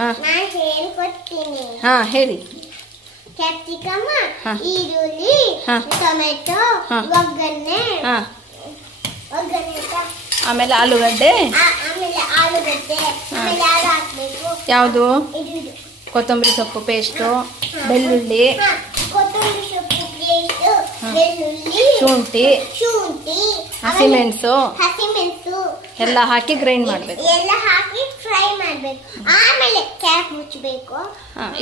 ನಾನು ಹೇಳ್ಕೊಡ್ತೀನಿ. ಹೇಳಿ. ಕ್ಯಾಪ್ಸಿಕಮ್, ಈರುಳ್ಳಿ, ಟೊಮೆಟೊ, ಒಗ್ಗರಣೆ, ಆಮೇಲೆ ಆಲೂಗಡ್ಡೆ, ಆಮೇಲೆ ಯಾರು ಹಾಕ್ಬೇಕು? ಯಾವುದು? ಕೊತ್ತಂಬರಿ ಸೊಪ್ಪು ಪೇಸ್ಟು, ಬೆಳ್ಳುಳ್ಳಿ, ಕೊತ್ತಂಬರಿ ಸೊಪ್ಪು ಪೇಸ್ಟು, ಬೆಳ್ಳುಳ್ಳಿ, ಶುಂಠಿ, ಹಸಿಮೆಣಸು ಎಲ್ಲ ಹಾಕಿ ಗ್ರೈಂಡ್ ಮಾಡಬೇಕು. ಎಲ್ಲ ಹಾಕಿ ಫ್ರೈ ಮಾಡಬೇಕು. ಆಮೇಲೆ ಕ್ಯಾಪ್ ಮುಚ್ಚಬೇಕು.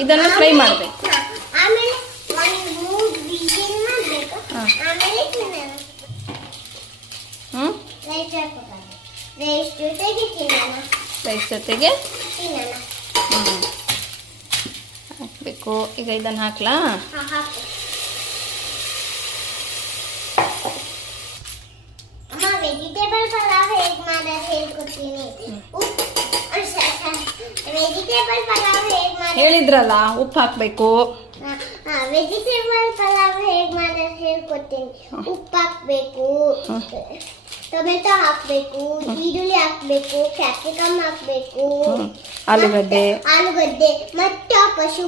ಇದನ್ನು ಫ್ರೈ ಮಾಡಬೇಕು. ಆಮೇಲೆ ಒಂದು 3 ವಿಸಿಲ್ ಮಾಡಬೇಕು. ಆಮೇಲೆ ತಿನ್ನೋಣ. ರೈಸ್ ಹಾಕಬೇಕು. ರೈಸ್ ಜೊತೆಗೆ ತಿನ್ನೋಣ. ಹಾಕಬೇಕು. ಈಗ ಇದನ್ನು ಹಾಕ್ಲಾ? ಹಾಕು. ಅಮ್ಮ ವೆಜಿಟೇಬಲ್ ಪಲಾವ್ ಹೇಗೆ ಮಾಡೋದು ಹೇಳ್ಕೊಡ್ತೀನಿ. ವೆಜಿಟೇಬಲ್ ಪಲಾವ್ ಹೇಗೆ ಮಾಡೋದು ಹೇಳಿದ್ರಲ್ಲ, ಉಪ್ಪು ಹಾಕಬೇಕು. ವೆಜಿಟೇಬಲ್ ಪಲಾವ್ ಹೇಗೆ ಮಾಡೋದು ಹೇಳ್ಕೊಡ್ತೀನಿ. ಉಪ್ಪು ಹಾಕಬೇಕು, ಟೊಮೆಟೊ ಹಾಕಬೇಕು, ಈರುಳ್ಳಿ ಹಾಕಬೇಕು, ಕ್ಯಾಪ್ಸಿಕಮ್ ಹಾಕಬೇಕು, ಆಲೂಗಡ್ಡೆ ಮತ್ತೆ ವಾಪಸ್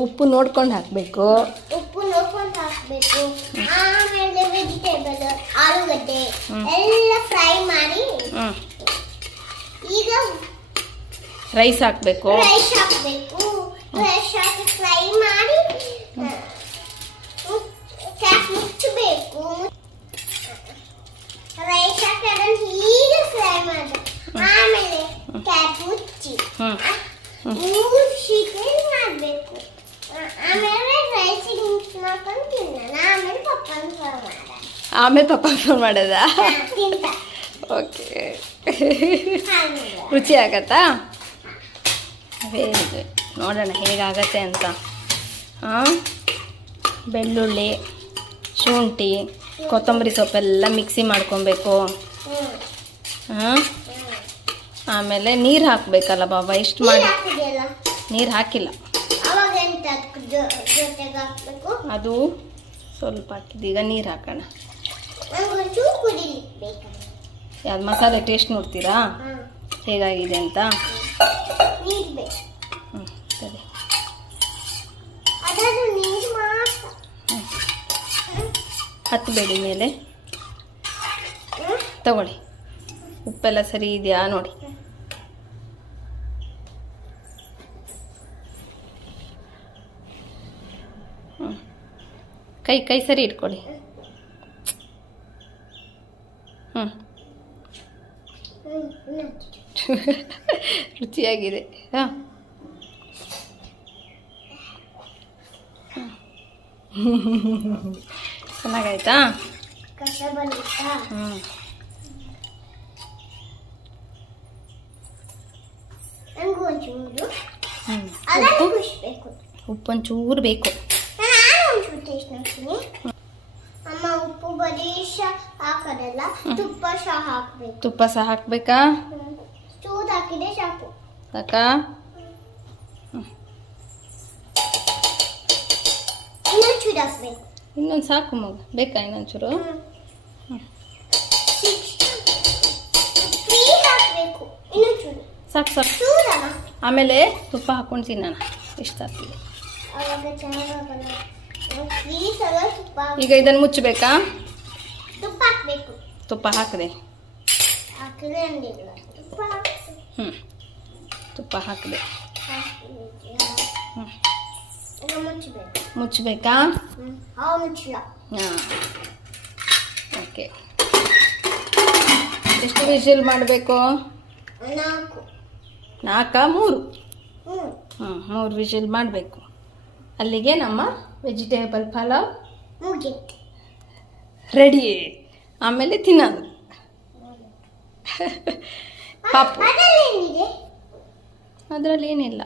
ಉಪ್ಪು ನೋಡ್ಕೊಂಡು ಹಾಕಬೇಕು. ಆಮೇಲೆ ವೆಜಿಟೇಬಲ್, ಆಲೂಗಡ್ಡೆ ಎಲ್ಲ ಫ್ರೈ ಮಾಡಿ ಈಗ ರೈಸ್ ಹಾಕಬೇಕು. ರೈಸ್ ಹಾಕಿ ಫ್ರೈ ಮಾಡಿ ಕ್ಯಾಪ್ ಮುಚ್ಚಬೇಕು. ರೈಸ್ ಹಾಕಿ ಅದನ್ನು ಹೀಗೆ ಫ್ರೈ ಮಾಡಿ ಆಮೇಲೆ ಕ್ಯಾಪ್ ಮುಚ್ಚಿ 3 ಸೆಕೆಂಡ್ ಮಾಡಬೇಕು. ಆಮೇಲೆ ರೈಸ್ ಮಿಕ್ಸ್ ಮಾಡ್ಕೊಂಡು ತಿನ್ನೋಣ. ಆಮೇಲೆ ಪಪ್ಪ ಫೋನ್ ಮಾಡೋದಾ? ಓಕೆ. ರುಚಿ ಆಗತ್ತಾ? Very good. ನೋಡೋಣ ಹೇಗಾಗತ್ತೆ ಅಂತ. ಬೆಳ್ಳುಳ್ಳಿ, ಶುಂಠಿ, ಕೊತ್ತಂಬರಿ ಸೊಪ್ಪೆಲ್ಲ ಮಿಕ್ಸಿ ಮಾಡ್ಕೊಬೇಕು. ಆಮೇಲೆ ನೀರು ಹಾಕಬೇಕಲ್ಲ ಬಾಬಾ? ಇಷ್ಟು ಮಾಡಿ ನೀರು ಹಾಕಿಲ್ಲ. ಅದು ಸ್ವಲ್ಪ ಹಾಕಿದ್ದು. ಈಗ ನೀರು ಹಾಕೋಣ. ಯಾವ್ದು ಮಸಾಲೆ ಟೇಸ್ಟ್ ನೋಡ್ತೀರಾ ಹೇಗಾಗಿದೆ ಅಂತ? ಸರಿ. ಹತ್ತಬೇಡಿ ಮೇಲೆ. ತಗೊಳ್ಳಿ. ಉಪ್ಪೆಲ್ಲ ಸರಿ ಇದೆಯಾ ನೋಡಿ. ಕೈ ಸರಿ ಇಟ್ಕೊಳ್ಳಿ. ರುಚಿಯಾಗಿದೆ. ಚೆನ್ನಾಗಾಯ್ತಾ? ಉಪ್ಪೊಂಚೂರು ಬೇಕು. ಅಮ್ಮ ಉಪ್ಪು ಬರೀ ಹಾಕೋದಲ್ಲ, ತುಪ್ಪ ಸಹ ಹಾಕಬೇಕು. ತುಪ್ಪ ಸಹ ಹಾಕ್ಬೇಕಾ? ಚೂರು ಹಾಕಿದ್ರೆ ಸಾಕು. ಸಾಕಾ? ಇನ್ನೊಂದು ಚೂರು ಹಾಕ್ಬೇಕು. ಇನ್ನೊಂದು ಸಾಕು ಮಗು. ಬೇಕಾ ಇನ್ನೊಂದು ಚೂರು? ಸಾಕು. ಆಮೇಲೆ ತುಪ್ಪ ಹಾಕೊಂಡು ತಿನ್ನೋಣ. ಇಷ್ಟ ಆಗ್ತದೆ. ಈಗ ಇದನ್ನು ಮುಚ್ಚಬೇಕಾ? ತುಪ್ಪ ಹಾಕಿದೆ. ತುಪ್ಪ ಹಾಕಿದೆ. ಮುಚ್ಚಬೇಕಾ? ಓಕೆ. ಎಷ್ಟು ವಿಷಲ್ ಮಾಡಬೇಕು? 4 3 ವಿಷಲ್ ಮಾಡಬೇಕು. ಅಲ್ಲಿಗೆ ನಮ್ಮ ವೆಜಿಟೇಬಲ್ ಪಲಾವ್ ರೆಡಿ. ಆಮೇಲೆ ತಿನ್ನೋದು. ಪಾಪು ಅದರಲ್ಲಿ ಏನಿಲ್ಲ.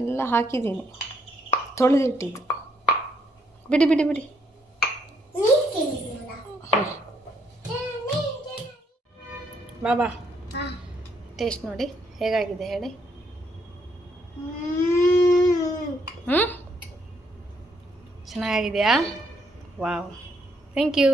ಎಲ್ಲ ಹಾಕಿದ್ದೀನಿ. ತೊಳೆದಿಟ್ಟಿದ್ದು. ಬಿಡಿ. ಬಾಬಾ ಟೇಸ್ಟ್ ನೋಡಿ ಹೇಗಾಗಿದೆ ಹೇಳಿ. ಚೆನ್ನಾಗಿದೆಯಾ? Wow, thank you.